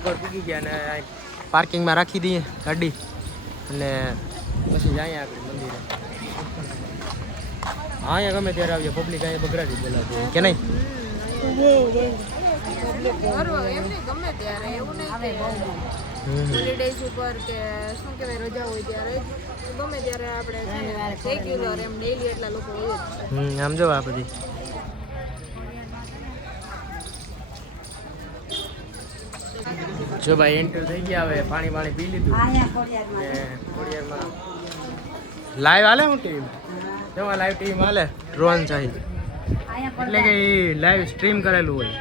આગળ પૂગી ગયા ને પાર્કિંગમાં રાખી દઈએ ગાડી અને પછી જાય આગળ મંદિરે. અહીંયા ગમે ત્યારે આવીએ પબ્લિક અહીંયા બગડાટી બોલાવતી હોય કે નહીં? ગમે ત્યારે એવું નહીં હોલિડેઝ ઉપર કે શું કહેવાય રજા હોય ત્યારે ગમે ત્યારે આપણે રેગ્યુલર એમ ડેઈલી એટલા લોકો હોય જ. આમ જો આ બધી જો ભાઈ એન્ટર થઈ ગયા. હવે પાણી પી લીધું ને ખોડિયારમાં લાઈવ હાલે હું ટીવી જો લાઈવ ટીવી હાલે ડ્રોન સાઈઝ એટલે કે લાઈવ સ્ટ્રીમ કરેલું હોય.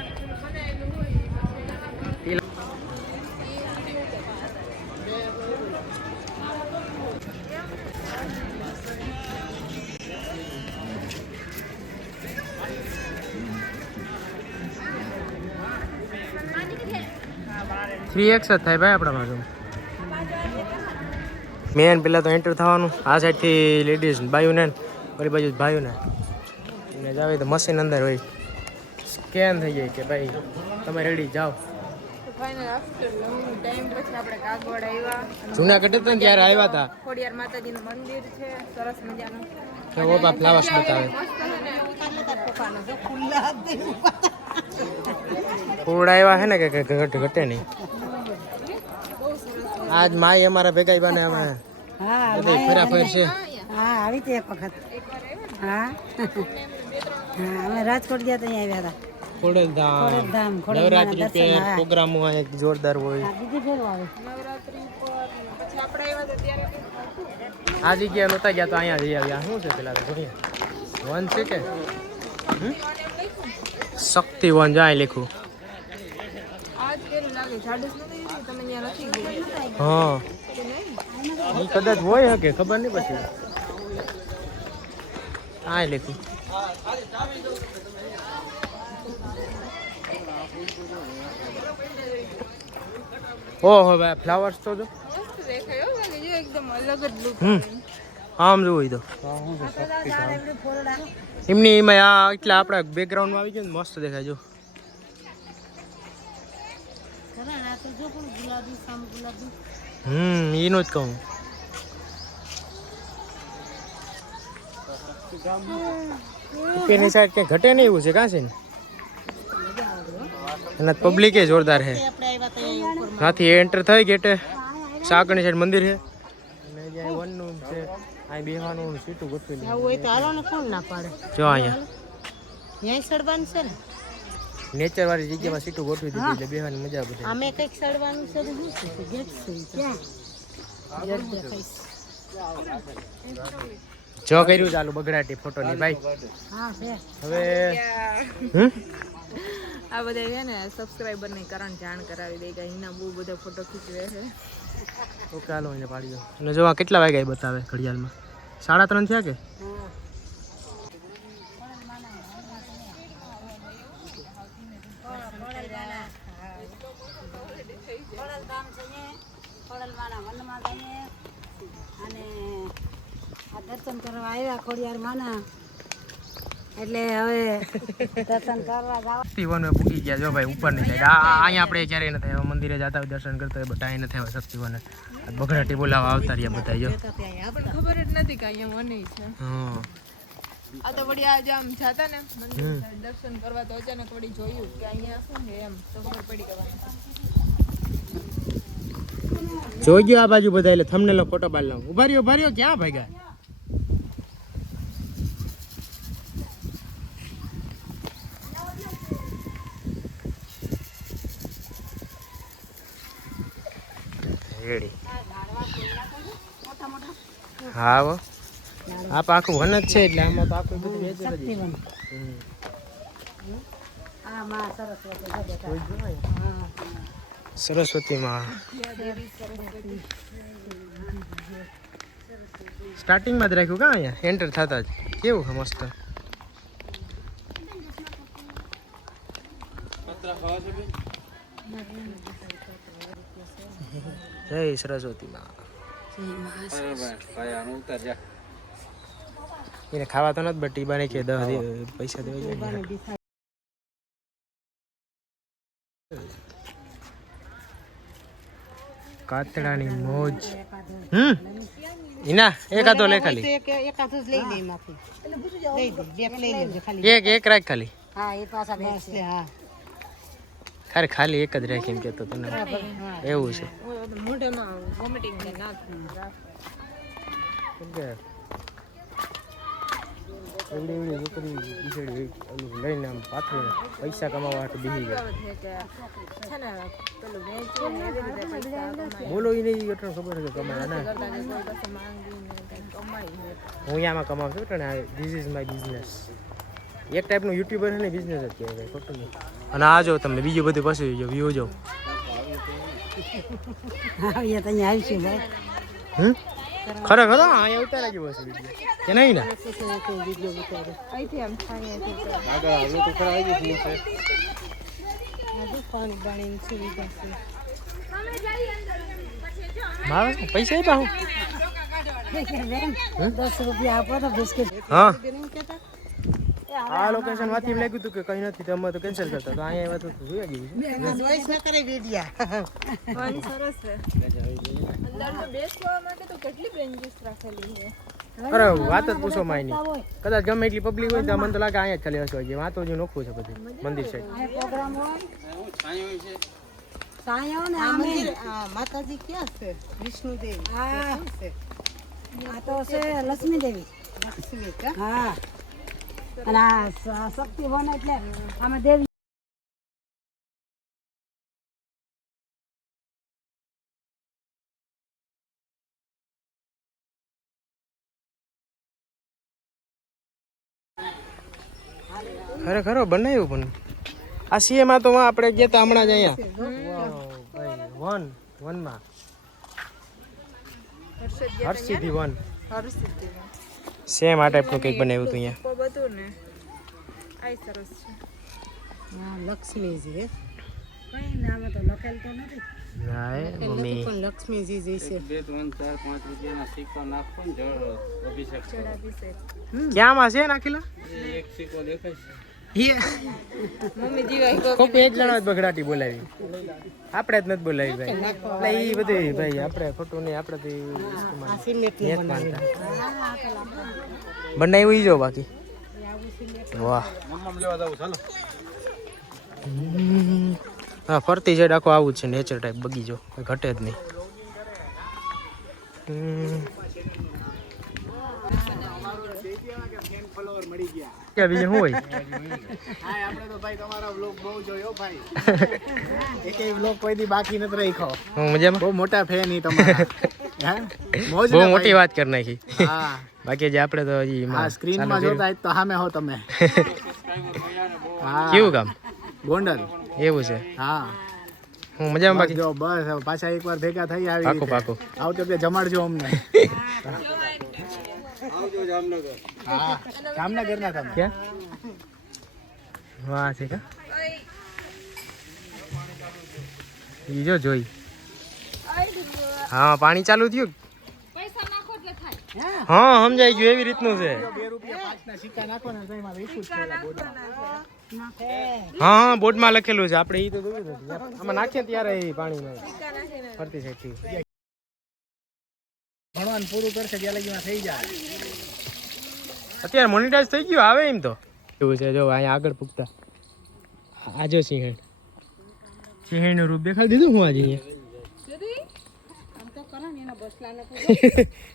3x જ થાય ભાઈ આપણા બાજુ. મેન પહેલાં તો એન્ટર થવાનું આ સાઈડથી લેડીઝ બાયુને ઓલી બાજુ ભાઈઓને ને જાવે તો મશીન અંદર હોય સ્કેન થઈ જાય કે ભાઈ તમે રેડી જાઓ. જુનાગઢ તો ક્યારે આવ્યા હતા. ખોડિયાર માતાજીનું મંદિર છે સરસ મજાનું. ફ્લાવર્સ બતાવે પૂરા આવ્યા છે ને કે ઘટે નહીં. આજ માય અમારા ભેગા બને અમે ફેરાફેર છે. હા આવી હતી એક વખત. હા અમે રાજકોટ ગયા ત્યાં આવ્યા હતા. ખોડલધામ નવરાત્રી પ્રોગ્રામ હોય જોરદાર હોય. આ જગ્યા નહોતા ગયા તો અહીંયા જઈ આવ્યા. શું છે પેલા વન છે કે શક્તિ વન જાય લખું. હા કદાચ હોય કે ખબર નહીં પછી આ લખું. ઓહો ભાઈ ફ્લાવર્સ તો જો આમ જોવું તો એમની એમાં આ એટલે આપણા બેકગ્રાઉન્ડમાં આવી ગયું મસ્ત દેખાય. જો એનું જ કહું. ઉપરની સાઈડ ક્યાં ઘટે નહીં એવું છે કાં છે ને એના પબ્લિક એ જોરદાર છે. ત્યાંથી એન્ટર થઈ ગેટે સાગરની સાઈડ મંદિર છે અને જ્યાં વનનું છે અહીં બેહવાનું સીટું ગોઠવેલું જો અહીંયા નેચર વાળી જગ્યામાં સીટું ગોઠવી દીધી એટલે બેહવાની મજા પડે. અમે કંઈક સડવાનું છે જો કર્યું ચાલુ બગડાટી ફોટો ની ભાઈ. હવે આ બધા છે ને સબસ્ક્રાઇબર ને કારણ જાણ કરાવી દે કે અહીંના બહુ બધા ફોટો ખીચવે છે. તો ચાલો એને પાડી દો. અને જો આ કેટલા વાગ્યા બતાવે ઘડિયાળમાં 3:30 થયા કે દર્શન કરવા આવ્યા ખોડિયાર માના એટલે હવે દર્શન કરવા જાવ. શક્તિવન પૂકી ગયા જો ભાઈ ઉપરની સાઈડ. અહીંયા આપણે ક્યારેય નથી આવ્યા મંદિરે જતા હોય દર્શન કરતા હોય બધા અહીં નથી આવ્યા શક્તિવન. બગડાટી બોલાવા આવતા રહ્યા બધા. જો આપણને ખબર જ નથી કે અહીંયા મને છે. આ તો વળી આજે આમ જાતા ને મંદિર દર્શન કરવા તો અચાનક વળી જોયું કે અહીંયા શું છે એમ તો ખબર પડી કે જોઈ ગયો આ બાજુ બધા એટલે થંબનેલ ફોટો પાડ લઉં. ઉભા રહ્યો ક્યાં ભાગ્યા. હા આ પાકું વન જ છે એટલે આમાં તો આખું બધું સરસ્વતી માં સ્ટાર્ટિંગમાં જ રાખ્યું કા અહીંયા એન્ટર થતા જ કેવું છે મસ્ત. જય સરસ્વતી માં. એને ખાવા તો નથી બટ ટીબાને કે 10 પૈસા દેવા જોઈએ. કાતડાની મોજ. ઈના એકાદો લે ખાલી. એકાદું જ લઈ લે એમાંથી લઈ દે બે લઈ લેજે ખાલી એક રાખ ખાલી. હા એ પાછા બસ લે હા ખરે ખાલી એક જ રાખી એમ કેતો તને એવું છે મોઢામાં વોમિટિંગ ને નાક કેમ કે એવડી છોકરી બિચારી ઓલું લઈને આમ પાથરીને પૈસા કમાવા હાટુ બેસી ગઈ. છે ને પેલું વેચી ને એવી રીતે પૈસા કમાય. બોલો ઈ નહીં એટલે ખબર છે કે કમાય ને કરતા ને કોઈ પાસે માંગીને કંઈક કમાઈ છે. હું અહીંયામાં કમાવું છું એટલે ધીસ ઇઝ માય બિઝનેસ. એક ટાઈપનું યુટ્યુબર છે ને બિઝનેસ જ કહેવાય ખોટું નહીં. અને આ જો તમને બીજું બધું પછી જો વ્યૂ જો આવીએ તો અહીંયા આવીશું ભાઈ ખરેખર અહીંયા ઉતારા જેવો છે વિડીયો કે નહીં ને અહીંથી આમ થાય આગળ આવ્યું તો ખરા આવી ગયું છે પાણી બાણીની સુવિધા છે. મારે પૈસા આપ્યા હું 10 રૂપિયા આપો તો બિસ્કિટ હા આ લોકેશન વાથી એમ લાગ્યું હતું કે કઈ નથી તો અમે તો કેન્સલ કરતા તો અહીંયા આવ્યા તો જોઈ ગયું જોઈશ ન કરે વિડિયા ફન સરસ છે. અંદર બેસવા માટે તો કેટલી બેન્ચીસ રાખેલી છે. અરે વાત જ પૂછો માયની કદાચ ગમે એટલી પબ્લિક હોય તો મને તો લાગે અહીંયા જ ખાલી હસવા જઈએ વાતો જ નોખું છે બધું મંદિર સાઈડ પ્રોગ્રામ હોય સાયો ને આ મંદિર માતાજી ક્યાં છે વિષ્ણુદેવી આ તો છે લક્ષ્મી દેવી હા અને આ શક્તિ વન એટલે આમાં દેવી ખરેખર બનાવ્યું પણ આ સીએમાં તો આપણે ગયા હતા હમણાં જ અહીંયા વનમાં હર્ષિથી વન સેમ આ ટાઈપનું કંઈક બનાવ્યું હતું અહીંયા બધું ને આ સરસ છે. હા લક્ષ્મીજી હે કઈ નામ તો લખેલ તો નથી ના એ મમ્મી પણ લક્ષ્મીજી જે છે 2 3 4 5 રૂપિયાના સિક્કા નાખો ને જળ અભિષેક કરો. ક્યાંમાં છે નાખેલા એક સિક્કો દેખાય છે. મમ્મી જીવાય કોપી એક જણા જ બગડાટી બોલાવી આપણે જ નથી બોલાવી ભાઈ એટલે એ બધું ભાઈ આપણે ખોટું નહીં આપણે તો બનાવ્યું ઈ જો બાકી વાહ હા ફરતી સાઈડ આખો આવું જ છે નેચર ટાઈપ બગીચો ઘટે જ નહીં બીજું શું હોય આપણે તો ભાઈ તમારા વ્લોગ બહુ જોયો ભાઈ. એકેય વ્લોગ કોઈ દી બાકી નથી રાખ્યો. હું મજામાં બહુ મોટા ફેન ઈ તમારા. હે મોજ બહુ ને મોટી ભાઈ. વાત કરી નાખી હા બાકી જે આપણે તો હજી હા સ્ક્રીન માં જોતા તો સામે હો તમે. હા કેવું કામ ગોંડલ. એવું છે હા હું મજામાં બાકી જો બસ હવે પાછા એકવાર ભેગા થઈ આવી પાકું રીતે. પાકું આવતે વખતે જમાડજો અમને. હા જામનગર ના તમે. ક્યાં વાહ છે કા ઈ જો જોઈ હા પાણી ચાલુ થયું હા સમજાઈ ગયું એવી રીતનું છે 2 રૂપિયા 5 ના સિક્કા નાખો ને તો એમાં વેચું જ છે ઓલા બોર્ડમાં. હા હા બોર્ડમાં લખેલું છે આપણે ઈ તો જોયું નથી આમાં નાખીએ ત્યારે એ પાણીમાં ફરતી સાઈડથી ભણવાનું પૂરું કરશે ત્યાં લગીમાં થઈ જાય. અત્યારે મોનિટાઈઝ થઈ ગયું આવે એમ તો એવું છે જો અહીંયા આગળ પૂગતા આ જો સિંહણનું રૂપ દેખાડી દીધું હું આજે અહીંયા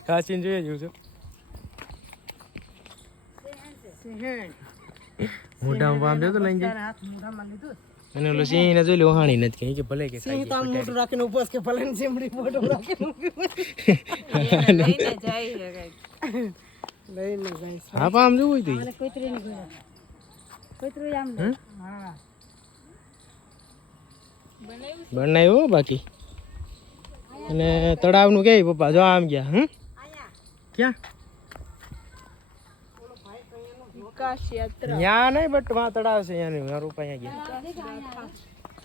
હા સિંહ જોઈએ જોઉં છું મોઢામાં પામ દેતો લઈને જાય અને ઓલો સિંહ ને જોઈ લે ઓહાણી નથી કે ભલે કે ખાઈ ગઈ મોટું રાખીને ઉભો છે કે ભલે ને ચીમડી મોટું રાખીને લઈને જાય છે કંઈક. લઈને જાય હા પામ જોવું હતું અને કોઈતરી ને કોઈતરી આમ હા બનાવ્યો બાકી અને તળાવનું કે પપ્પા જો આમ ગયા ક્યાં વિકાસ યાત્રા ત્યાં નહીં બટ વાં તળાવ છે અહીંયા મારું પપ્પા અહીંયા ગયા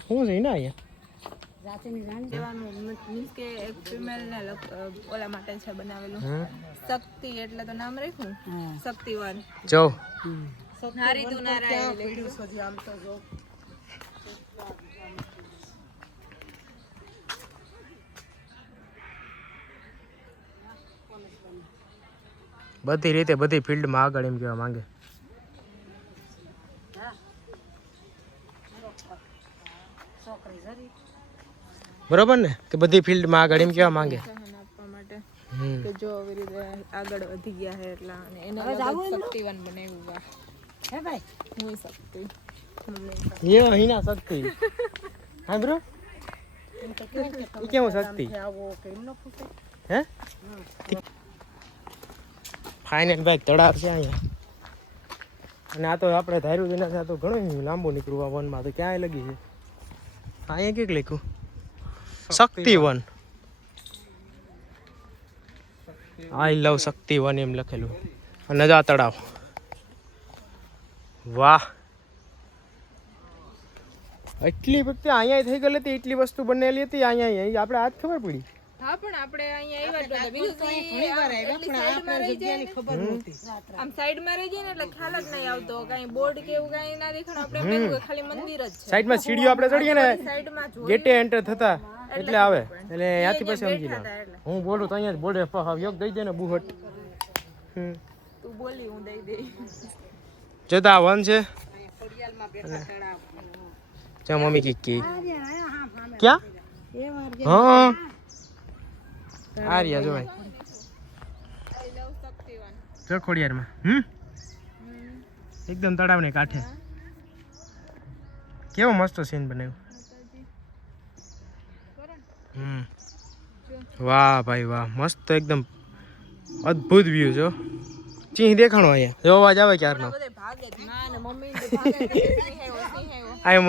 શું છે ને અહીંયા જાતિની રાણી દેવાનું મીન્સ કે એક ફિમેલ ને ઓલા માટે છે બનાવેલું શક્તિ એટલે તો નામ રાખ્યું શક્તિવાન જો નારી તું નારાયણ આમ તો જો બધી રીતે બધી ફિલ્ડમાં આગળ એમ કહેવા માંગે. છોકરી જરી બરોબર ને કે બધી ફિલ્ડમાં આગળ એમ કહેવા માંગે. સહન આપવા માટે હમ. કે જો આવી રીતે આગળ વધી ગયા છે એટલા અને એને શક્તિવાન બનાવ્યું વાહ હે ભાઈ હું શક્તિ મમ્મી એ અહીંના શક્તિ. હા બ્રો એમ તો કેવું કે એ કેવું શક્તિ આવો કે એમનો પૂછે હે ફાઇનલ ભાઈ તળાવ છે અહીંયા. અને આ તો આપણે ધાર્યું એના સાથે તો ઘણું લાંબુ નીકળ્યું આ વનમાં તો ક્યાંય લગી છે. અહીંયા કંઈક લખ્યું શક્તિ વન. આઈ લવ શક્તિ વન એમ લખેલું. અને જા તળાવ. વાહ એટલી વખતે અહીંયા થઈ ગયેલી હતી એટલી વસ્તુ બનેલી હતી અહીંયા આપણે આજ ખબર પડી. હા પણ આપણે અહીંયા આવ્યા જ નહોતા. બીજું ઘણી વાર આવ્યા પણ આપણે જગ્યાની ખબર નહોતી. આમ સાઈડમાં રહી જાય ને એટલે ખ્યાલ જ નહીં આવતો કાંઈ બોર્ડ કે એવું કાંઈ ના દેખાણ આપણે એમ લાગ્યું કે ખાલી મંદિર જ છે. સાઈડમાં સીડીઓ આપણે ચડીએ ને સાઈડમાં જોયું ગેટે એન્ટર થતા એટલે આવે એટલે ત્યાંથી પછી સમજી લો. હું બોલું તો અહીંયા જ બોર્ડે યોગ દઈ દે ને બુહટ. તું બોલી હું દઈ દઈ જોતા આ વન છે. ચા મમ્મી કી ક્યાં હા આ રહ્યા જો ભાઈ જો ખોડિયારમાં એકદમ તળાવને કાંઠે કેવો મસ્ત સીન બનાવ્યું. વાહ ભાઈ વાહ મસ્ત એકદમ અદ્ભુત વ્યૂ જો. સિંહ દેખાણો અહીંયા જો અવાજ આવે ક્યારનો. આ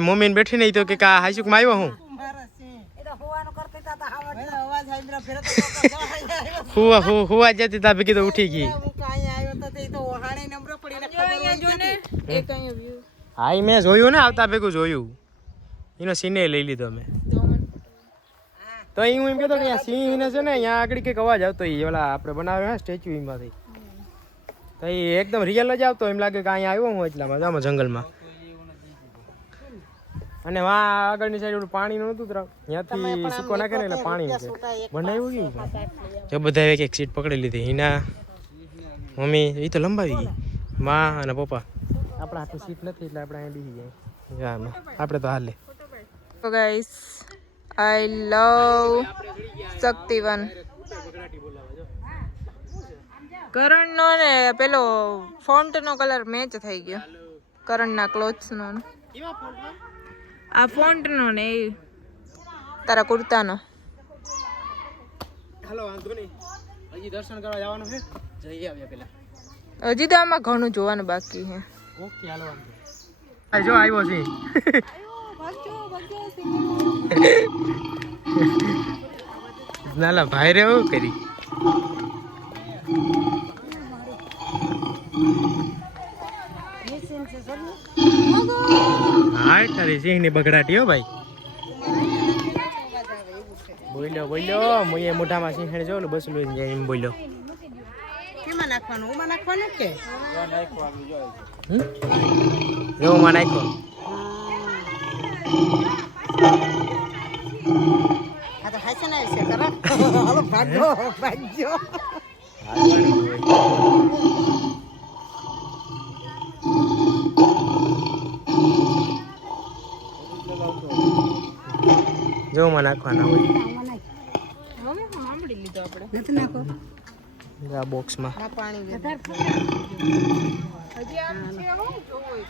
મમ્મીને બેઠી નહીં તો કે કા હાઈસુકમાં આવ્યો હું હુવા જતી તા ભેગી તો ઉઠી ગઈ. હા એ મેં જોયું ને આવતા ભેગું જોયું એનો સીને લઈ લીધો મેં. તો હું એમ કહેતો કે સિંહ ને છે ને અહીંયા આગળ કંઈક અવાજ આવતો એ ઓલા આપણે બનાવ્યો ને સ્ટેચ્યુ એમાંથી તો એ એકદમ રિયલ જ આવતો એમ લાગે કે અહીંયા આવ્યો હું એટલામાં આમાં જંગલમાં. અને વાં આગળની સાઈડ પાણી નહોતું ત્યાંથી સિક્કો નાખે ને એટલે પાણી બનાવ્યું કેવું જો બધા એક એક સીટ પકડી લીધી. હિના મમ્મી એ તો લંબાવી ગઈ માં અને પપ્પા. આપણા હાથની સીટ નથી એટલે આપણે અહીંયા બેસી જાય આપણે તો હાલે. તો ગાઈસ આઈ લવ શક્તિવાન. કરણનો ને પેલો ફોન્ટનો કલર મેચ થઈ ગયો કરણના ક્લોથ્સનો. આ ફોન્ટનો ને એ તારા કુર્તાનો. હાલો વાંધો નહીં હજી દર્શન કરવા જવાનું છે જઈ આવ્યા પેલા. હજી તો આમાં ઘણું જોવાનું બાકી છે. ઓકે હાલો વાંધો. જો આવ્યો છે નાલા ભાઈ રે એવું કરી. હા તારી સિંહ ની બગડાટી હો ભાઈ. બોલ્યો મુએ મોઢામાં સિંહણ જો બસ લઈને જાય એમ બોલ્યો. કેમાં નાખવાનું ઓમાં નાખવાનું કે જો માં નાખો. આ તો હાસન આવે છે કરો હાલો ભાગો ભાગજો. જો માં નાખવાના હોય સાંભળી લીધો આપણે. નથી નાખો આ બોક્સમાં. આ પાણી હજી આમ છે હું જોવું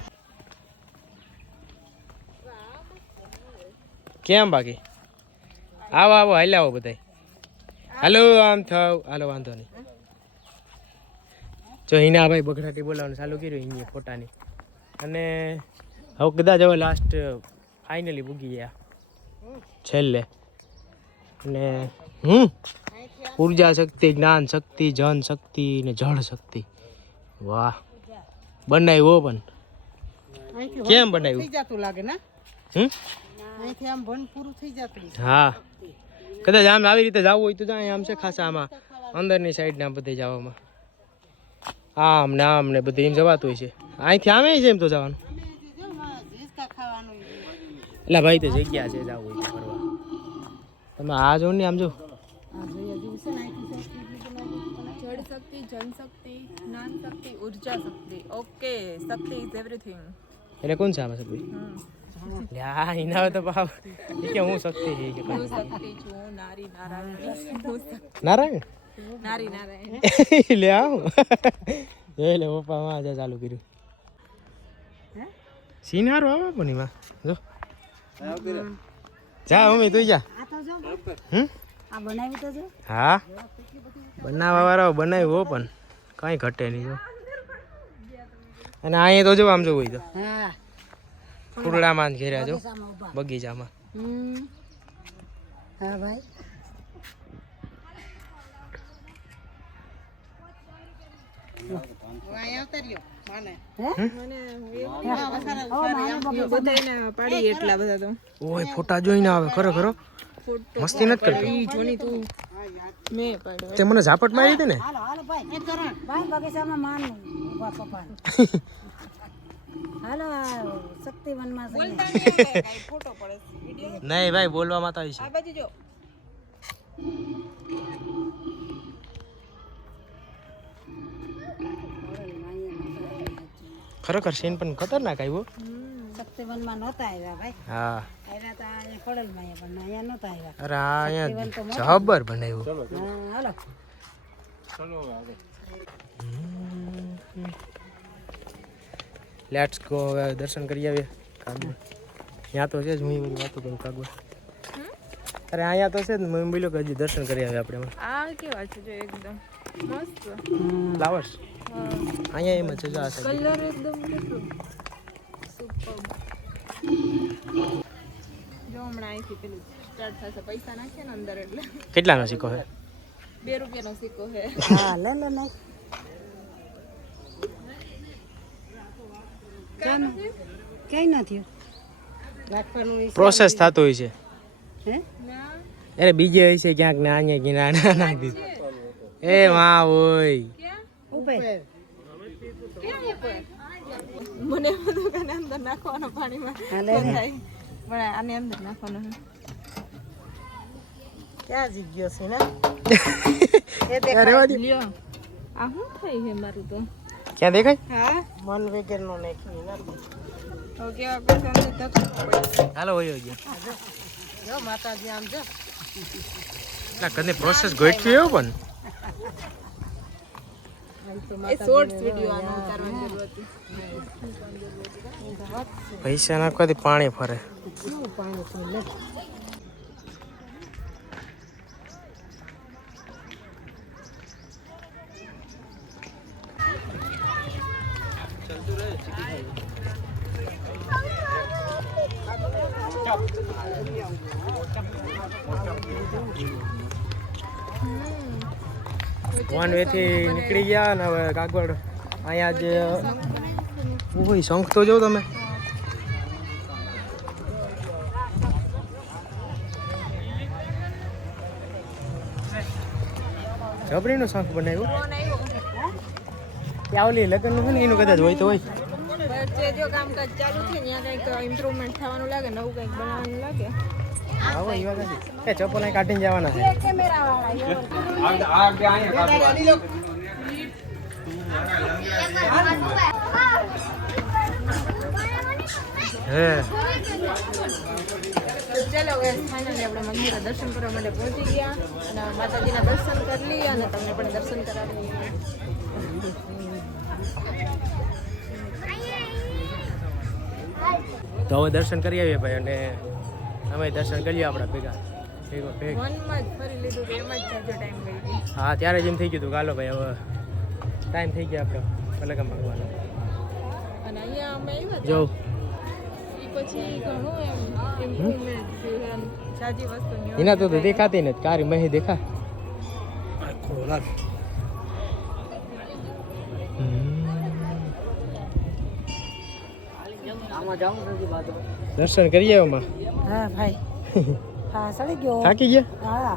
કેમ બાકી આવો આવો હાલ આવો બધાય. હાલો આમ થાવ હાલો વાંધો નહીં. જો હિના ભાઈ બગડાટી બોલાવવાનું ચાલુ કર્યું અહીંયા ફોટાની. અને હવે કદાચ હવે લાસ્ટ ફાઇનલી પૂગી ગયા છેલ્લે. અને ઉર્જા શક્તિ જ્ઞાન શક્તિ જન શક્તિ ને જળ શક્તિ. વાહ બનાવ્યો પણ કેમ બનાવ્યું થઈ જતું લાગે ને અહીંથી આમ ભણ પૂરું થઈ જતું. હા કદાચ આમ આવી રીતે જવું હોય તો જાય આમ છે ખાસા આમાં અંદરની સાઈડ ના બધે જવામાં આમ ને આમ ને બધે એમ જવાતું હોય છે. અહીંથી આમે છે એમ તો જવાનું. એટલે ભાઈ તો જગ્યા છે જવું હોય ફરવા. તમે આ જો ને આમ જો જળ શક્તિ શક્તિ, જનશક્તિ, જ્ઞાન શક્તિ, ઉર્જા શક્તિ. Okay, shakti is everything. એટલે કોણ છે આમાં શક્તિ? લ્યા એના હવે તો ભાવ એ કે હું શક્તિ છે કે હું શક્તિ છું, નારી નારાયણ. હું શક્તિ નારાયણ નારી નારાયણ. લે આવ એટલે પપ્પા માં આજે ચાલુ કર્યું સીન હારું આવે પણ એમાં જો જા મમ્મી તું જા આ તો જો આ બનાવી તો જો હા બનાવવા વાળા બનાવ્યું હો પણ કાંઈ ઘટે નહીં જો અને અહીંયા તો જો આમ જોવું હોય તો હા ફૂલડામાં જ ઘેર્યા જો સામા ઉભા બગીચામાં હા ભાઈ પાડી એટલા બધા તો ઓય ફોટા જોઈને આવે ખરો ખરો મસ્તી નથી કરતી જોની તું મેં પાડ્યો. તે મને ઝાપટ મારી હતી ને હાલો હાલો ભાઈ ભાઈ બગીચામાં માનું ઉભા પપ્પા હાલો શક્તિવનમાં ફોટો પડે વિડિયો. નહીં ભાઈ બોલવામાં તો આવી આ છે બાજુ જો. ખરેખર સીન પણ ખતરનાક આવ્યો શક્તિવનમાં નહોતા આવ્યા ભાઈ હા આવ્યા તા અહીંયા ખોડલમાં આવ્યા પણ અહીંયા નહોતા આવ્યા અરે આ અહીંયા જબર બનાવ્યું હા હાલો લેટ્સ ગો હવે દર્શન કરી આવીએ કાગવા ત્યાં તો છે જ હું એ બધી વાતો કરું કાગવા અરે અહીંયા તો છે જ મેં બોલ્યો કે હજી દર્શન કરી આવીએ આપણે આ કેવા છે જો એકદમ મસ્ત. ફ્લાવર્સ હા. અહીંયા એમ જ છે જો આ side. કલર એકદમ કેટલું સુપર. જો હમણાં અહીંથી પેલું સ્ટાર્ટ થશે, પૈસા નાખીએ ને અંદર એટલે કેટલાનો સિક્કો છે 2 રૂપિયાનો સિક્કો છે. હા લે લે લે કઈ નથી રાખવાનું પ્રોસેસ થતો હોય છે હે ના અરે બીજે હોય છે ક્યાંક ને અહીંયા કિનારા નાખી દીધું એ માં હોય ક્યાં ઉપર ક્યાં ઉપર? મને એમ હતું કે આને અંદર નાખવાનો પાણીમાં હા, લે, તો લે. થાય. પણ આને અંદર નાખવાનો છે. ક્યાં જી ગયો છે ને અરે વાજી લ્યો આ શું થાય છે મારું તો? ક્યાં દેખાય હા મન વગરનો નાખ્યું નથી તો કેવા પૈસા અંદર ધક્કો પડે. હાલો હોય ગયા જો માતાજી આમ જો ના કને પ્રોસેસ ગોઠવી એવો પણ એ શોર્ટ્સ વિડિયો આનો ઉતારવાની જરૂર હતી. પૈસા નાખવાથી પાણી ફરે શું પાણી છે લે વન વે થી નીકળી ગયા ને હવે કાગવડ અહીંયા જે ઓય શંખ તો જો તમે જબરીનો શંખ બનાવ્યો ફોન આવ્યો. ત્યાં ઓલી લગ્નનું છે ને એનું કદાચ હોય તો હોય વચ્ચે જો કામકાજ ચાલુ છે ત્યાં કંઈક ઇમ્પ્રુવમેન્ટ થવાનું લાગે, નવું કંઈક બનાવવાનું લાગે. આવો એ વાત નથી એ ચપ્પલ અહીં કાઢીને જવાના છે હે ચલો ફાઇનલી આપણે મંદિરે દર્શન કરવા માટે પહોંચી ગયા અને માતાજીના દર્શન કરી લઈએ અને તમને પણ દર્શન કરાવી. તો હવે દર્શન કરી આવીએ ભાઈ અને અમે દર્શન કરીએ આપણા ભેગા ભેગ વનમાં જ ફરી લીધું તો એમાં જ જાજો ટાઈમ ગઈ ગઈ. હા ત્યારે જ એમ થઈ ગયું હતું ગાલો ભાઈ હવે ટાઈમ થઈ ગયા આપણે પલકમ ભગવાન અને અહીંયા અમે આવ્યા જો એ પછી ઘણું એમ ઇમ્પ્રુવમેન્ટ થયું એમ સાજી વસ્તુ એના તો દેખાતી નથી કારી મહી દેખા દર્શન કરીએ એમાં હા ભાઈ હા સડી ગયો થાકી ગયા હા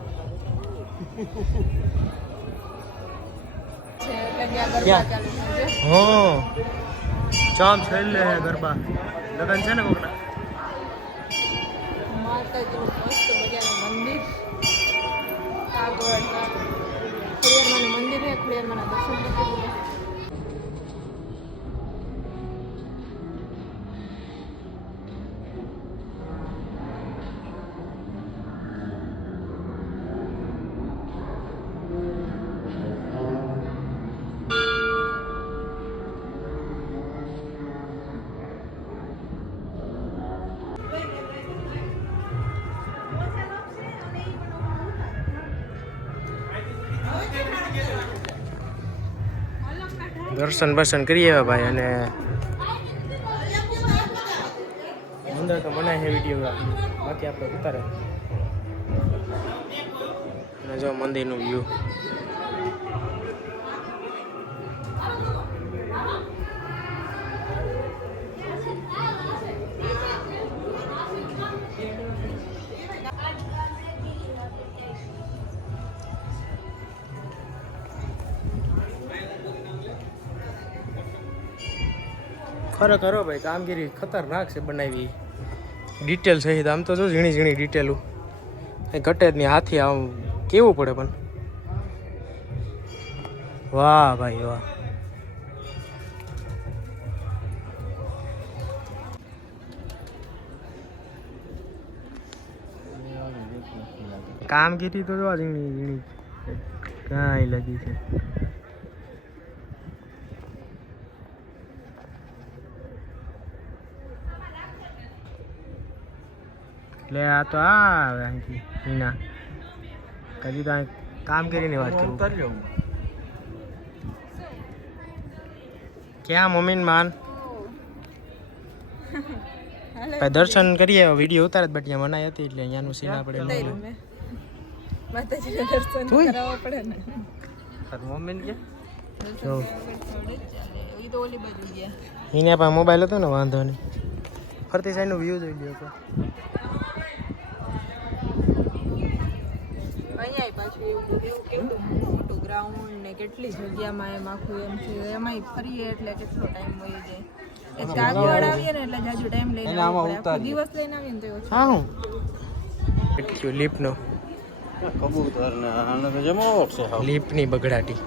છે એટલે ત્યાં ગરબા ક્યાં? ચાલુ છે. હા ચામ છેલ્લે ગરબા લગન છે ને કોકના માતાજીનું મસ્ત મજાનું મંદિર કાગળ ખોડિયારમાંનું મંદિર છે, ખોડિયારમાંના દર્શન કરતા જઈએ. દર્શન બર્શન કરીએ હવે ભાઈ, અને અંદર તો બનાય છે વિડીયો, બાકી આપણે ઉતારે. અને જો મંદિરનું વ્યૂ. ખરેખર હો ભાઈ, કામગીરી ખતરનાક છે બનાવી, ડિટેલ સહિત. આમ તો જો ઝીણી ઝીણી ડિટેલું એ ઘટે જ નહીં, હાથી આમ કેવું પડે પણ. વાહ ભાઈ વાહ. કામગીરી તો જો ઝીણી ઝીણી કાંઈ લગી છે. એટલે આ તો આવે અહીંથી હિના કદી તો કામગીરીની વાત કરું. ક્યાં મમ્મીન માન ભાઈ દર્શન કરીએ, વિડીયો ઉતારે જ બટિયા મનાઈ હતી એટલે અહીંયાનું સીન આપણે માતાજીના દર્શન કરાવવા પડે ને. મમ્મીને કે દર્શન વગર થોડી જ ચાલે. એ તો ઓલી બાજુ ગયા. હિના પાસે મોબાઈલ હતો ને, વાંધો નહીં. ફરતી સાઈડનો વ્યૂ જોઈ લ્યો તો. અહીંયા પાછું એવું કેવું મોટું ગ્રાઉન્ડ ને કેટલી જગ્યામાં એમ આખું એમ છે. એમાંય ફરીએ એટલે કેટલો ટાઈમ વહી જાય. એ કાગવડ આવીએ ને એટલે જાજુ ટાઈમ લઈને આવવો પડે. આખો દિવસ લઈને આવીએ ને તો એવું હા હું થયું લીપનો કબૂતર ને આને તો જમાવટ છે હાવ. લીપની બગડાટી.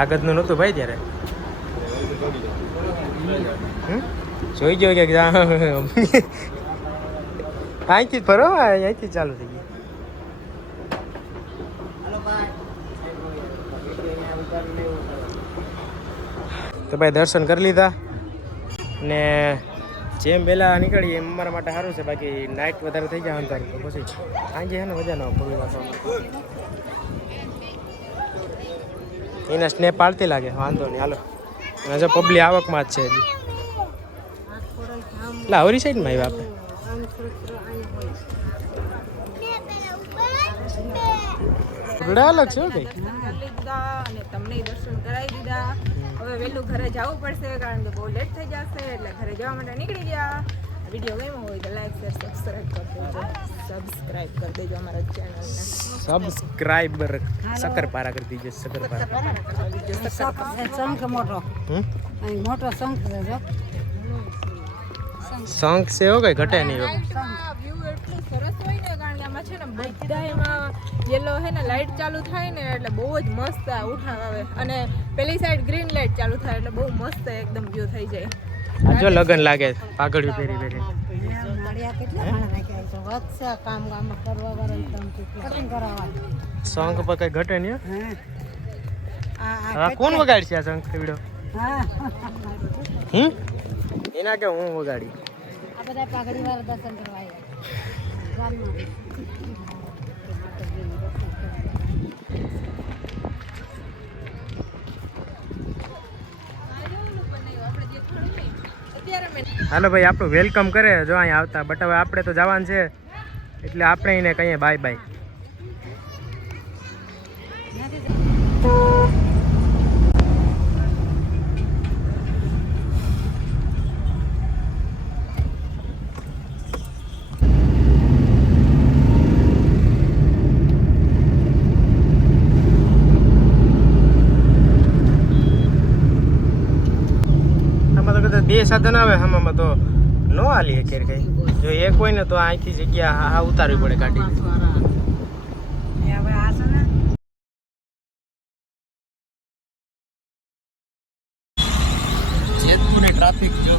આગળનું નહોતું ભાઈ ત્યારે. જોઈ જો કે અહીંથી જ ફરો, અહીંથી ચાલુ થઈ ગયું. તો ભાઈ દર્શન કરી લીધા, ને જેમ પહેલાં નીકળીએ એમ અમારા માટે સારું છે. બાકી નાઇટ વધારે થઈ જાય અંધારું તો પછી સાંજે છે ને મજા ન આવે ફરી વાંચવામાં. એના સ્નેપ પાડતી લાગે, વાંધો નહીં હાલો. અને જો પબ્લિક આવકમાં જ છે હજી. એટલે આવરી સાઈડમાં આવ્યા આપણે. ઘોડા અલગ છે ભાઈ. કરી લીધા અને તમને દર્શન કરાવી દીધા. હવે વહેલું ઘરે જવું પડશે કારણ કે બહુ લેટ થઈ જશે, એટલે ઘરે જવા માટે નીકળી ગયા. વિડીયો ગમ્યો હોય તો લાઈક શેર સબસ્ક્રાઇબ કરી દેજો. સબસ્ક્રાઇબ કરી દેજો અમારા ચેનલને. સબસ્ક્રાઇબર શક્કરપારા કરી દીજો. શક્કરપારા શંખ મોટો, અહીં મોટો શંખ છે જો. શંખ છે હો, કઈ ઘટે નહીં. નાઇટમાં વ્યૂ એટલું સરસ હોય ને, કારણ કે આમાં છે ને બધા એમાં યેલો છે ને લાઇટ ચાલુ થાય ને એટલે બહુ જ મસ્ત ઉઠાવ આવે. અને પેલી સાઈડ ગ્રીન લાઇટ ચાલુ થાય એટલે બહુ મસ્ત એકદમ વ્યૂ થઈ જાય. આ જો લગન લાગે, પાઘડિયું પહેરી પહેરી. મળ્યા કેટલા માણસ રાખ્યા છે. વધશે કામ ગામમાં કરવા વાળા કટિંગ કરાવવા. શંખ પર કઈ ઘટે નહીં. આ હા કોણ વગાડશે આ શંખ વિડીયો? હા એના કે હું વગાડી. આ બધા પાઘડી વાળા દર્શન કરવા હાલો ભાઈ, આપણું વેલકમ કરે જો અહીંયા આવતા. બટ હવે આપણે તો જવાનું છે એટલે આપણે એને કહીએ બાય બાય. બે સાધન આવે આમાં તો ન હાલી કે કઈ. જો એક હોય ને તો અહીંથી જગ્યા હા ઉતારવી પડે ગાડી. એ હવે આ છે ને જેતપુરની ટ્રાફિક જો